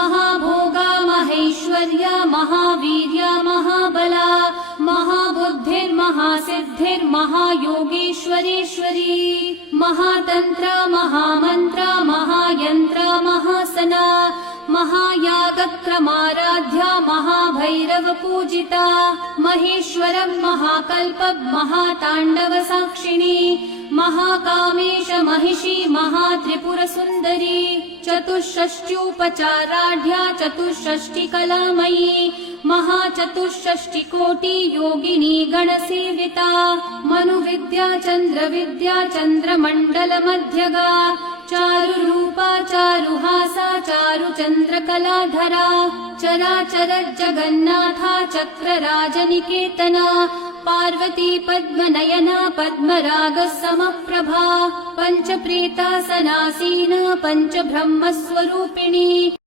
महाभोगा महेश्वर्या महावीर्या महाबला महाबुद्धिर्महासिद्धिर्महायोगेश्वरेश्वरी महातंत्र महामंत्र महायंत्र महासना महायागक्रमाराध्या महाभैरव पूजिता महेश्वरं महाकल्प महातांडव साक्षिणी महाकामेश महिषी महात्रिपुरसुंदरी चतुष्षष्ट्युपचाराढ्या चतुष्षष्टिकलामयी महाचतुष्षष्टिकोटि योगिनी गणसेविता मनुविद्या चंद्रविद्या चंद्रमण्डलमध्यगा चारुरूपा चारुहासा चारुचन्द्रकलाधरा चराचर जगन्नाथा चक्रराजनिकेतना पार्वती पद्मनयना पद्मराग समप्रभा पंचप्रेतासनासीना पंचब्रह्मस्वरूपिणी